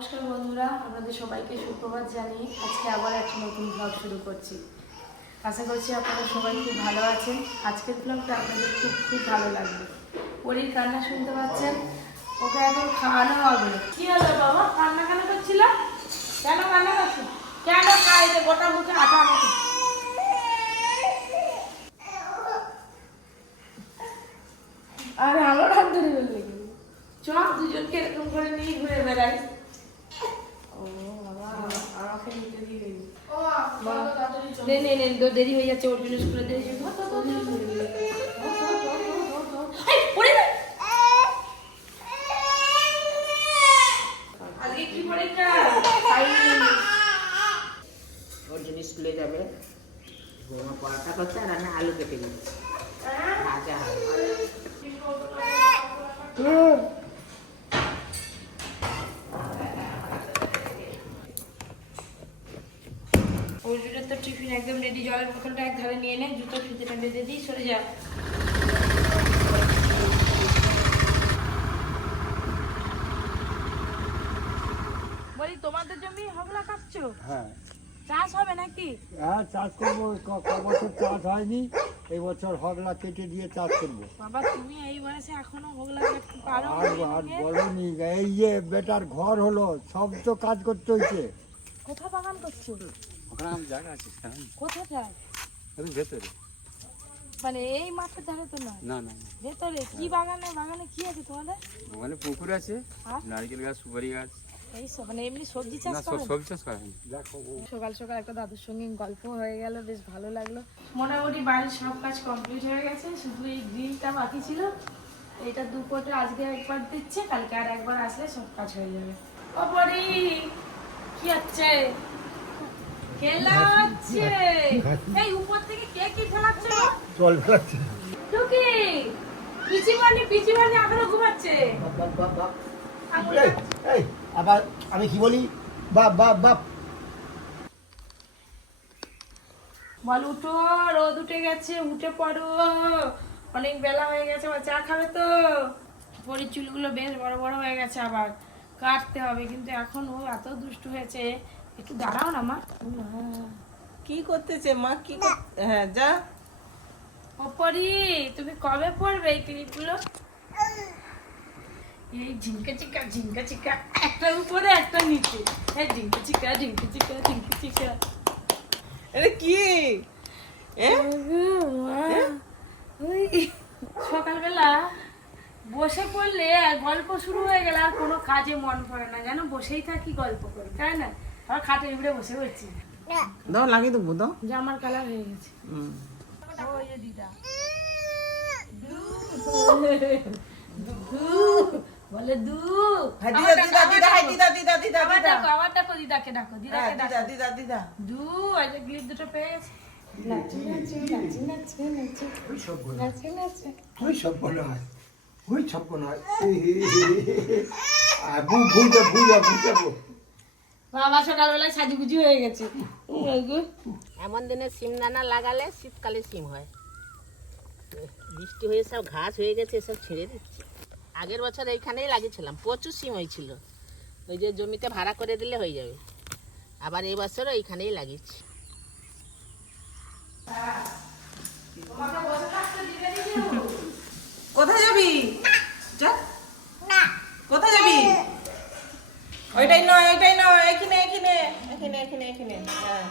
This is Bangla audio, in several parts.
নমস্কার বন্ধুরা, আপনাদের সবাইকে সুপ্রভাত জানিয়ে আজকে আবার একটা নতুন ব্লগ শুরু করছি। আশা করছি আপনারা সবাই খুব ভালো আছেন। আজকের ব্লগটা আপনাদের খুব খুব ভালো লাগবে। পরীর কান্না শুনতে পাচ্ছেন? ওকে এখন খাওয়ানো হবে। কি হলো বাবা? কান্না কেন করছিল? কেন কান্না করছ? কেন খাই গোটা মুখে আটা আমাকে আর আমার হাত ধরে চ দুজনকে এরকম করে নিয়ে ঘুরে বেড়াই। নে নে নে দেরি হয়ে যাচ্ছে ওর জন্য স্কুলে ওর জন্য স্কুলে যাবে বৌমা পরোটা করছে আর আমি আলু কেটে নিচ্ছি ভাজা টিফিন একদম রেডি জলের বোতলটা এক ধারে নিয়ে নে জুতো ফিতে বেঁধে দিই সরে যা। বলি তোমাদের জমি হগলা কাটছো হ্যাঁ। চাষ হবে নাকি? হ্যাঁ চাষ করব ক- ক বছর চাষ হয়নি এই বছর হগলা কেটে দিয়ে চাষ করব। বাবা তুমি এই বয়সে এখনও হগলা কাটতে পারো আর আর বলনি এই যে বেটার ঘর হলো সব তো কাজ করতে হয়েছে কোথা বাগান করছ? ওখানে আমার জায়গা আছে কোথায় ভেতরে। মানে এই মাঠের ধারে তো নয়? না না ভেতরে? কি বাগানে বাগানে কি আছে তোমাদের? ওখানে পুকুর আছে নারকেল গাছ সুপারি গাছ। এই সব এমনি সবজি চাষ না সব করো সবজি চাষ করা হয়নি দেখো ও- সকাল সকাল একটা দাদুর সঙ্গে গল্প হয়ে গেল বেশ ভালো লাগল। মোটামুটি বাড়ির সব কাজ কমপ্লিট হয়ে গেছে শুধু এই গ্রিলটা বাকি ছিল। এটা দুপুরে আজকে একবার দিচ্ছে কালকে আর একবার আসলে সব কাজ হয়ে যাবে। ও পরি কি হচ্ছে? খেলা হচ্ছে এই উপর থেকে কে কি ফেলাচ্ছে জল খাচ্ছে টুকি পিচি মানি পিচি মানি এখনও ঘুমাচ্ছে। এই, এই, আবার আমি কি বলি? বাপ বাপ বাপ। বল উঠো রোদ উঠে গেছে উঠে পড়ো। অনেক বেলা হয়ে গেছে আবার চা খাবে তো। পরির চুলগুলো বেশ বড় বড় হয়ে গেছে আবার। কাটতে হবে কিন্তু এখন ও এত দুষ্ট হয়েছে। একটু দাঁড়াও না মা। কি করতেছে মা? কি হ্যাঁ যা। ও পরি তুমি কবে পড়বে এই ক্লিপগুলো? এই ঝিঙ্কা চিকা ঝিঙ্কা চিকা একটা উপরে একটা নিচে। এই ঝিঙ্কা চিকা ঝিঙ্কা চিকা ঝিঙ্কা চিকা। এটা কি? সকালবেলা বসে পড়লে আর গল্প শুরু হয়ে গেলে আর কোনো কাজে মন পড়ে না। যেন বসেই থাকি গল্প করি তাই না? আর খাটে ইবড়ে বসে দাও লাগিয়ে দেবো দাও। জামার কালার হয়ে গেছে। বলে দু। হ্যাঁ, হ্যাঁ, দিদা দিদা দিদা দিদা দিদা দিদা দিদা। ডাকো দিদাকে ডাকো দিদাকে হ্যাঁ, ডাকো দিদা দিদা দিদা। দু আজ দুটো পেয়ে গেছে। ভুল ভুল যাব বাবা সকালবেলায় সাজুগুজু হয়ে গেছে। এমন দিনে সিম দানা লাগালে শীতকালে সিম হয়। বৃষ্টি হয়ে সব ঘাস হয়ে গেছে সব ছেড়ে দিচ্ছি। আগের বছর এইখানেই লাগিয়েছিলাম প্রচুর সিম হয়েছিল। ওই যে জমিতে ভাড়া করে দিলে হয়ে যাবে। আবার এই বছরও এইখানেই লাগিয়েছি। কোথায় যাবি? কোথায় যাবি? ওইটাই নয় ওইটাই নয় এখানে এখানে এখানে এখানে এখানে। হ্যাঁ।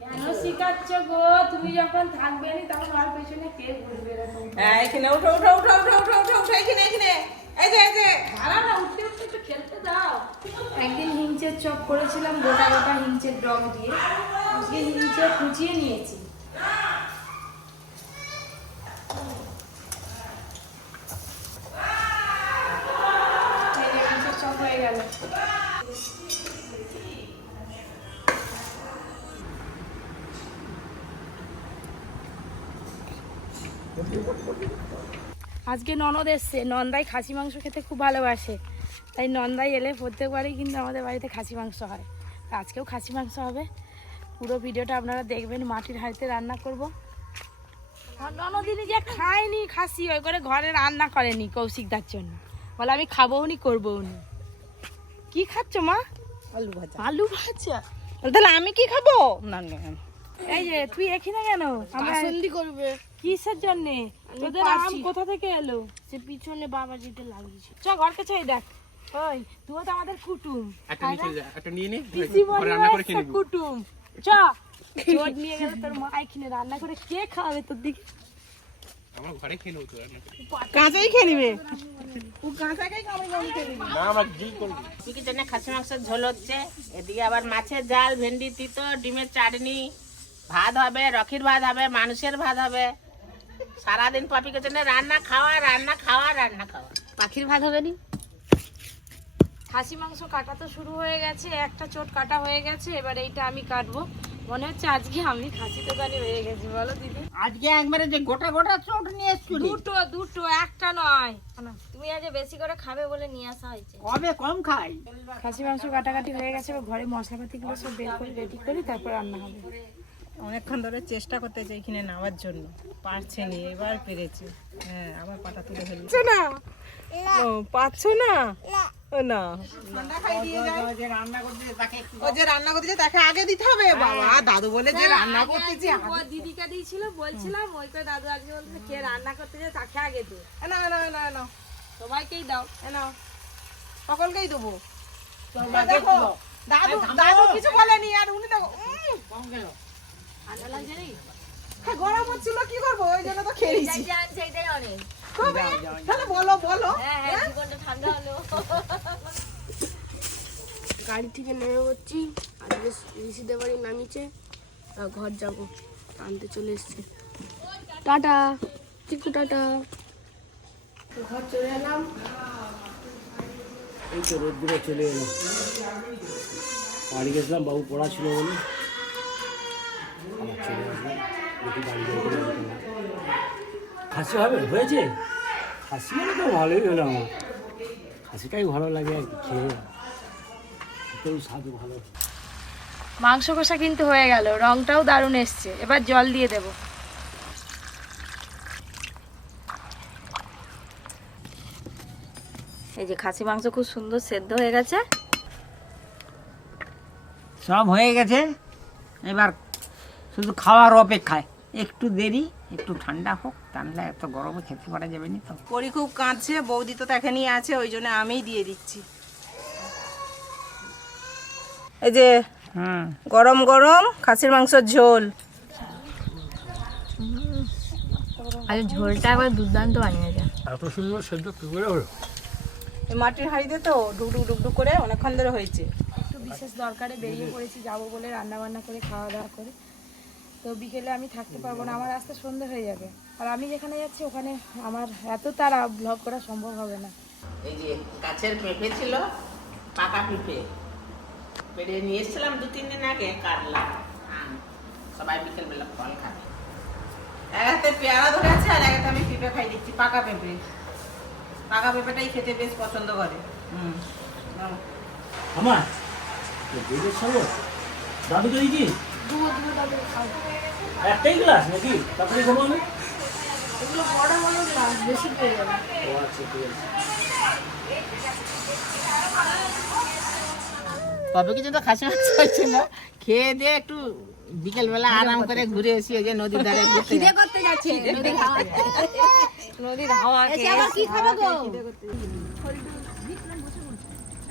কেন শিখাচ্ছ গো? তুমি যখন থাকবে না তখন আর পেছনে কে ঘুরবে এরকম? হ্যাঁ এখানে এখানে এখানে। এই যে এই যে। দাঁড়া না উঠতে উঠতে একটু খেলতে দাও। একদিন হিংচের চপ করেছিলাম গোটা গোটা হিংচের ডগ দিয়ে। আজকে হিংচে কুচিয়ে নিয়েছি। আজকে ননদ এসছে। নন্দাই খাসি মাংস খেতে খুব ভালোবাসে। তাই নন্দাই এলে প্রত্যেকবারই কিন্তু আমাদের বাড়িতে খাসি মাংস হয়। তা আজকেও খাসি মাংস হবে। পুরো ভিডিওটা আপনারা দেখবেন মাটির হাঁড়িতে রান্না করব। ননদিনী যে খায়নি খাসি ওই করে ঘরে রান্না করেনি কৌশিকদার জন্য। বলে আমি খাবোও নি করবোও নি কি খাচ্ছ মা? আলু ভাজা। আলু ভাজা? তাহলে আমি কি খাব? না এই যে তুই এখানে কেন? আমরা করবে। কিসের জন্য? তোদের আম কোথা থেকে এলো? সে পিছনে বাবা যেটা লাগিয়েছে। চ ঘরকে চাই দেখ। ওই তুই তো আমাদের কুটুম। একটা নিয়ে চলে যা একটা নিয়ে নে পিসি বলে রান্না করে খেয়ে কুটুম। চ। চোট নিয়ে গেলে তোর মা এখানে রান্না করে কে খাওয়াবে তোর দিকে? আমরা ঘরে খেয়ে নেব তো রান্না করে। কাঁচাই খেয়ে নিবে? না আমরা জি করবি। কি কি জন্য খাসি মাংসের ঝোল হচ্ছে? এদিকে আবার মাছের জাল ভেন্ডি তিতো ডিমের চাটনি। ভাত হবে রকির ভাত হবে মানুষের ভাত হবে। সারাদিন পাপিকে জন্য রান্না খাওয়া রান্না খাওয়া রান্না খাওয়া। পাখির ভাত হবে নি? খাসি মাংস কাটা তো শুরু হয়ে গেছে একটা চোট কাটা হয়ে গেছে এবার এইটা আমি কাটবো। মনে হচ্ছে আজকে আমি খাসি দোকানে হয়ে গেছি বলো দিদি। আজকে একবারে যে গোটা গোটা চোট নিয়ে এসছি দুটো দুটো একটা নয়। তুমি আজ বেশি করে খাবে বলে নিয়ে আসা হয়েছে। কবে কম খাই? খাসি মাংস কাটাকাটি হয়ে গেছে ঘরে মশলাপাতিগুলো সব বের করে রেডি করি তারপর রান্না হবে। অনেকক্ষণ ধরে চেষ্টা করতে চাই এখানে নামার জন্য। পারছে নি এবার পেরেছে। হ্যাঁ আবার পাটা তুলে ফেলছে না? ও পাচ্ছ না? ও না। ও যে রান্না করতেছে তাকে আগে দিতে হবে? বাবা দাদু বলে যে রান্না করতেছি ও দিদিকে দিয়েছিল বলছিলাম ওই করে দাদু আজকে বলছে কে রান্না তাকে আগে দে। না না না না সবাইকেই দাও। নাও। সকলকেই দেবো। দেখো দাদু দাদু। কিছু বলেনি আর উনি দেখো হ্যাঁ, গরম হচ্ছিল কি করব? ওই জন্য তো খেয়েছি। এটাই অনেক। তাহলে বলো বলো। জীবনটা ঠান্ডা হলো। গাড়ি থেকে নেমে পড়ছি আজকে ঋষিদের বাড়ি নামিয়েছে আর ঘর যাব আনতে চলে এসছে। Tata Chiku tata. ঘর চলে এলাম। এই তো রোদ্দুরে চলে এলো বাড়ি গেছিলাম বাবু পড়া ছিল বলে আবার চলে আসলাম দেখি বাড়ি যাব কি না। খাসি হবে হয়েছে? খাসি হলে তো ভালোই হলো আমার। খাসিটাই ভালো লাগে আর কি খেয়ে। স্বাদ ভালো। মাংস কষা কিন্তু হয়ে গেল রংটাও দারুণ এসছে। এবার জল দিয়ে দেব। এই যে খাসি মাংস খুব সুন্দর সেদ্ধ হয়ে গেছে। সব হয়ে গেছে। এবার শুধু খাওয়ার অপেক্ষায়। একটু দেরি একটু ঠান্ডা হোক ঠান্ডা এত গরমে খেতে পারা যাবে না তো। পরি খুব কাঁদছে বৌদি তো তাকে নিয়ে আছে ওই জন্য আমিই দিয়ে দিচ্ছি। এই যে হুম। গরম গরম খাসির মাংসের ঝোল। আর ঝোলটা একবার দুর্দান্ত বানিয়েছে এত সুন্দর সেদ্ধ কী করে হলো? এই মাটির হাঁড়িতে তো ডুকডুক ডুকডুক করে অনেকক্ষণ ধরে হয়েছে। একটু বিশেষ দরকারে বেরিয়ে পড়েছি যাব বলে রান্না বান্না করে খাওয়া দাওয়া করে। তো বিকেলে আমি থাকতে পারব না আমার রাস্তা সন্ধ্যা হয়ে যাবে। আর আমি যেখানে যাচ্ছি ওখানে আমার এত তারা ব্লগ করা সম্ভব হবে না। এই যে গাছের পেঁপে ছিল পাকা পেঁপে। পেড়ে নিয়ে এসেছিলাম দু তিন দিন আগে কাটলাম আম। সবাই বিকেলবেলা ফল খাবে। এক হাতে পেয়ারা ধরে আছে আর এক হাতে আমি পেঁপে খাই দিচ্ছি পাকা পেঁপে। পাকা পেঁপেটাই খেতে বেশ পছন্দ করে। হুম। আমার একটাই গ্লাস নাকি? তারপরে ঘুমাবে এগুলো বড় বড় গ্লাস বেশি পেয়ে যাবে। ও আচ্ছা ঠিক আছে। কবে কিছু তো খাসি মাংস হয়েছিল খেয়ে দিয়ে একটু বিকেলবেলা আরাম করে ঘুরে এসি ওই যে নদীর ধারে ঘুরতে করতে যাচ্ছে নদীর হাওয়া। নদীর হাওয়া কি খাবে গো?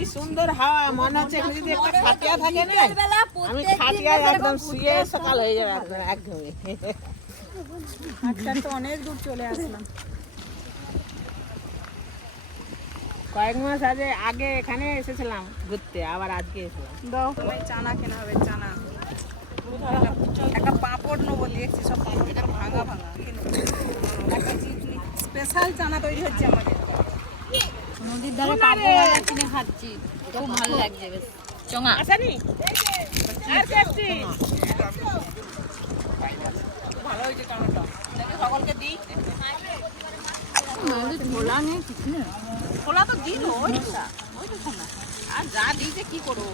কি সুন্দর হাওয়া মনে হচ্ছে যদি একটা খাটিয়া থাকে না আমি খাটিয়া একদম শুয়ে সকাল হয়ে যাবে একদম একদমই। তো অনেক দূর চলে আসলাম। কয়েক মাস আগে আগে এখানে এসেছিলাম ঘুরতে আবার আজকে এসেছিলাম। চানা কেনা হবে চানা। একটা পাঁপড় নেব দেখছি সব পাঁপড়টা ভাঙা ভাঙা। একটা স্পেশাল চানা তৈরি হচ্ছে আমাদের। নদীর ধারে পাবদা কিনে খাচ্ছি। খুব ভালো লাগছে বেশ। চঙা। আসানি? আর ভালো সকলকে দিই। খোলা নেই কিছু না খোলা তো দিল ওই তো শোনা আর যা দিয়েছে কি করব?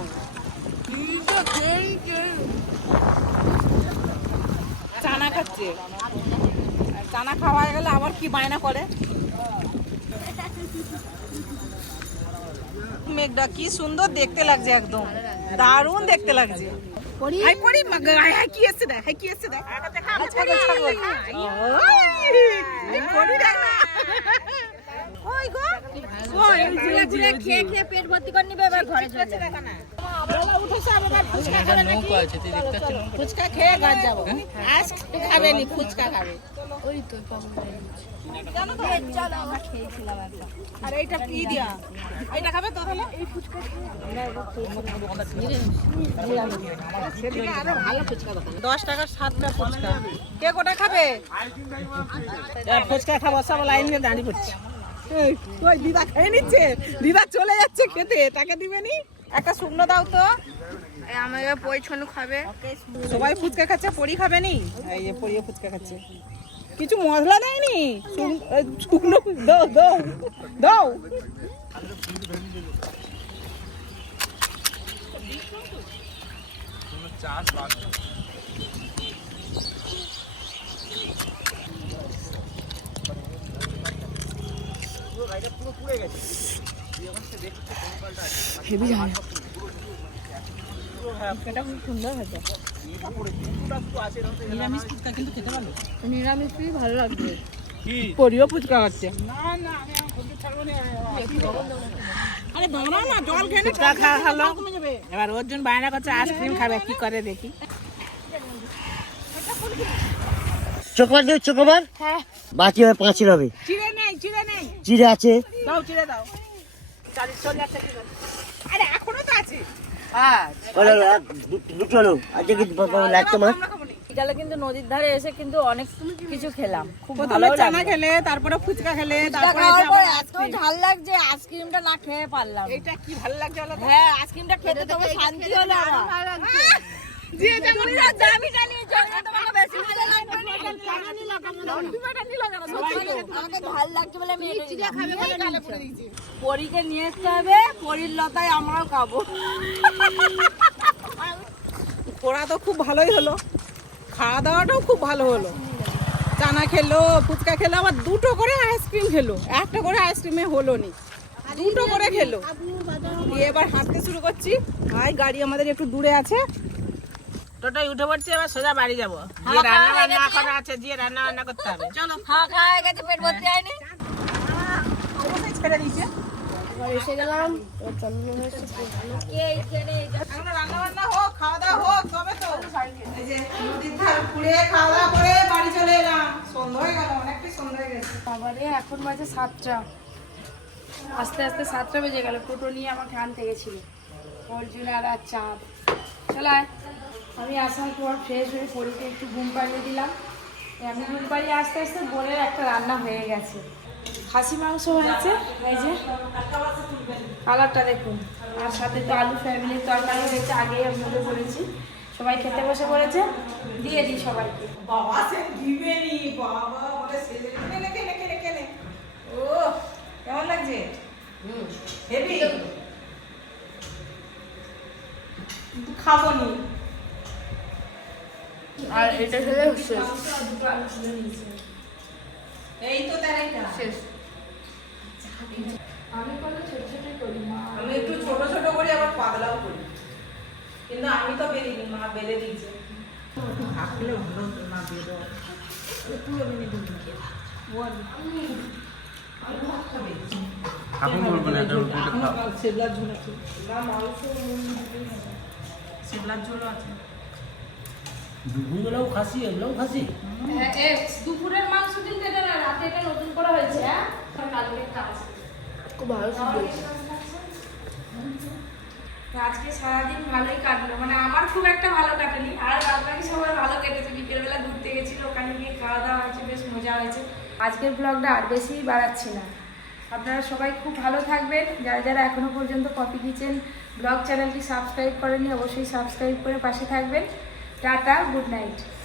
চানা খাচ্ছে। চানা খাওয়া গেলে আবার কি বায়না করে? মেঘটা কি সুন্দর দেখতে লাগছে একদম। দারুণ দেখতে লাগছে। ফুচকা খেয়ে ঘর যাব। আজ খাবে নি ফুচকা খাবে। ওই তো পাবো জানো তো? আর এইটা কি দিয়া? এইটা খাবে তো তাহলে? এই ফুচকা সেদিকে আরও ভালো ফুচকা দশ টাকার সাতটা ফুচকা। কে কোটা খাবে? ফুচকা খাব সব লাইন দিয়ে দাঁড়িয়ে পড়ছে। কই দিদা খেয়ে নিচ্ছে। দিদা চলে যাচ্ছে খেতে তাকে দিবে নি? একটা শুকনো দাও তো। আমার এবার পরিচ্ছন্ন খাবে। সবাই ফুচকা খাচ্ছে পরি খাবে নি? এই যে পরিও ফুচকা খাচ্ছে। কিছু মশলা দেয়নি? শুকনো দাও দাও দাও। হেভি ঝাল খুব সুন্দর হয়েছে। নিরামিষ ফুচকা কিন্তু খেতে ভালো। নিরামিষই ভালো লাগবে পরিও ফুচকা খাচ্ছে। আরে দাঁড়া না জল খেয়ে ফুচকা খাওয়া হলো। এবার অর্জুন বায়না করছে আইসক্রিম খাবে কি করে দেখি। চোখবার দেবে চোখবার হ্যাঁ। বাকি হবে পাঁচের হবে। চিড়ে নেই চিড়ে নেই। চিড়ে আছে। দাও চিড়ে দাও। চালিশ চলে যাচ্ছে কি করে? আরে এখনও তো আছে ওরা দু- দুটো হলো আজকে কি লাগতো মাছ বিকালে কিন্তু নদীর ধারে এসে কিন্তু অনেক কিছু খেলাম খুব প্রথমে চানা খেলে তারপরে ফুচকা খেলে তারপরে এত ঝাল লাগছে আইসক্রিমটা না। খেয়ে পারলাম এইটা কি ভালো লাগছে হ্যাঁ আইসক্রিমটা খেতে তো শান্তি হলো ভালো লাগছে পরীকে নিয়ে আসতে হবে, পরীর লতায় আমরাও খাব। পোড়া তো খুব ভালোই হলো। খাওয়া দাওয়াটাও খুব ভালো হলো। চানা খেলো, ফুচকা খেলো, আবার দুটো করে আইসক্রিম খেলো। একটা করে আইসক্রিমে হলো নি দুটো করে খেলো। দিয়ে এবার হাঁটতে শুরু করছি। ভাই, গাড়ি আমাদের একটু দূরে আছে। টোটাই উঠে পড়ছি এবার সোজা বাড়ি যাব। যে রান্না বান্না করা আছে যে রান্না বান্না করতে হবে। চলো খাওয়া খাওয়া হয়ে গেছে পেট ভর্তি হয়নি। ছেড়ে দিয়েছে এসে গেলাম রান্না বান্না হোক খাওয়া দাওয়া হোক তবে তো এই যে নদীর ধার ঘুরে খাওয়া দাওয়া করে বাড়ি চলে এলাম সন্ধ্যা হয়ে গেল অনেকটাই সন্ধ্যা হয়ে গেছে বাবারে এখন বাজে সাতটা। আস্তে আস্তে সাতটা বেজে গেল টোটো নিয়ে আমাকে আনতে গেছিল। অর্জুন আর আর চাঁদ। চলায় আমি আসার পর ফ্রেশ হয়ে পরিতে একটু ঘুম পাড়িয়ে দিলাম। আমি ঘুম পাড়িয়ে আস্তে আস্তে বোনের একটা রান্না হয়ে গেছে। খাসি মাংস হয়েছে, এই যে কালারটা দেখুন। আর সাথে তো আলু ফ্যামিলির তরকারি হয়েছে, আগেই আপনাদের বলেছি। সবাই খেতে বসে পড়েছে, দিয়ে দিই সবাইকে। বাবা বাবা ও লাগছে? কিন্তু খাব নি। আর এটা খেলে শেষ। এই তো তার একটা। শেষ। আমি করলে ছোট ছোটই করি মা। আমি একটু ছোট ছোট করে আবার পাতলাও করি। কিন্তু আমি তো বেরিনি মা বেলে দিয়েছে। থাকলে ভালো না বেরো। পুরো মিনিট এখন বলব না এটা খাও সেবলার ঝোল আছে। না মাংস সেবলার ঝোল আছে। দুপুরবেলাও খাসি এগুলোও খাসি। হ্যাঁ, দুপুরের মাংস কিন্তু এটা না রাতে এটা নতুন করা হয়েছে হ্যাঁ? কালকে কাজ খুব ভালো আজকে সারাদিন ভালোই কাটলো। মানে আমার খুব একটা ভালো কাটেনি। আর বাদ বাকি সবাই ভালো কেটেছে। বিকেলবেলা ঘুরতে গেছিল ওখানে গিয়ে খাওয়া দাওয়া হয়েছে বেশ মজা হয়েছে। আজকের ব্লগটা আর বেশি বাড়াচ্ছি না। আপনারা সবাই খুব ভালো থাকবেন। যারা যারা এখনও পর্যন্ত কপি কিচেন ব্লগ চ্যানেলটি সাবস্ক্রাইব করেনি অবশ্যই সাবস্ক্রাইব করে পাশে থাকবেন। Tata good night.